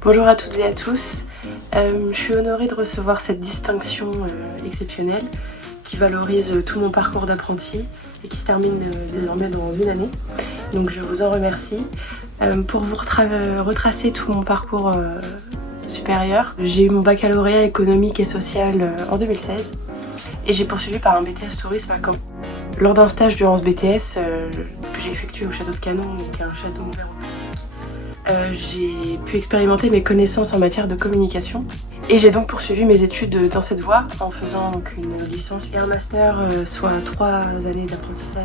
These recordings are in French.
Bonjour à toutes et à tous, je suis honorée de recevoir cette distinction exceptionnelle qui valorise tout mon parcours d'apprenti et qui se termine désormais dans une année. Donc je vous en remercie. Pour vous retracer tout mon parcours supérieur, j'ai eu mon baccalauréat économique et social en 2016 et j'ai poursuivi par un BTS tourisme à Caen. Lors d'un stage durant ce BTS que j'ai effectué au Château de Canon, donc un château ouvert au public, j'ai pu expérimenter mes connaissances en matière de communication et j'ai donc poursuivi mes études dans cette voie en faisant donc une licence et un master, soit 3 années d'apprentissage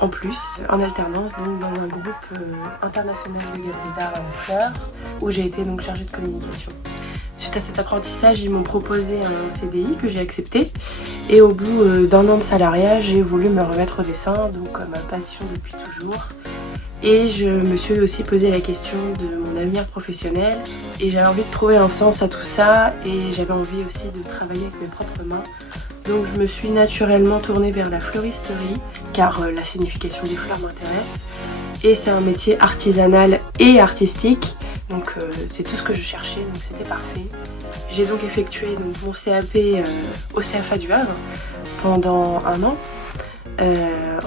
en plus, en alternance donc dans un groupe international de galeries d'art à Honfleur où j'ai été donc chargée de communication. Suite à cet apprentissage, ils m'ont proposé un CDI que j'ai accepté et au bout d'un an de salariat, j'ai voulu me remettre au dessin, donc ma passion depuis toujours. Et je me suis aussi posé la question de mon avenir professionnel et j'avais envie de trouver un sens à tout ça et j'avais envie aussi de travailler avec mes propres mains. Donc je me suis naturellement tournée vers la fleuristerie car la signification des fleurs m'intéresse et c'est un métier artisanal et artistique, donc c'est tout ce que je cherchais, donc c'était parfait. J'ai donc effectué donc, mon CAP au CFA du Havre pendant un an.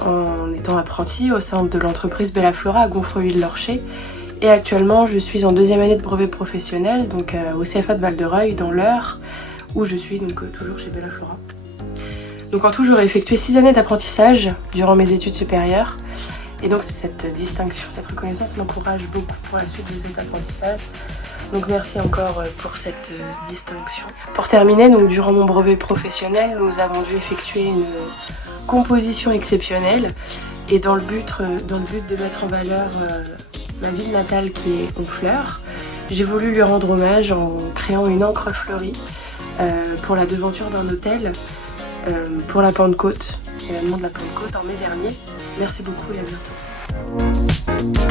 En étant apprentie au sein de l'entreprise Bella Flora à Gonfreville-Lorcher et actuellement je suis en 2e année de brevet professionnel donc au CFA de Val-de-Reuil dans l'Eure où je suis donc toujours chez Bella Flora. Donc en tout j'aurai effectué 6 années d'apprentissage durant mes études supérieures et donc cette distinction, cette reconnaissance m'encourage beaucoup pour la suite de cet apprentissage. Donc merci encore pour cette distinction. Pour terminer, donc durant mon brevet professionnel, nous avons dû effectuer une composition exceptionnelle et dans le but de mettre en valeur ma ville natale qui est Honfleur, j'ai voulu lui rendre hommage en créant une encre fleurie pour la devanture d'un hôtel pour la Pentecôte, l'événement de la Pentecôte en mai dernier. Merci beaucoup et à bientôt.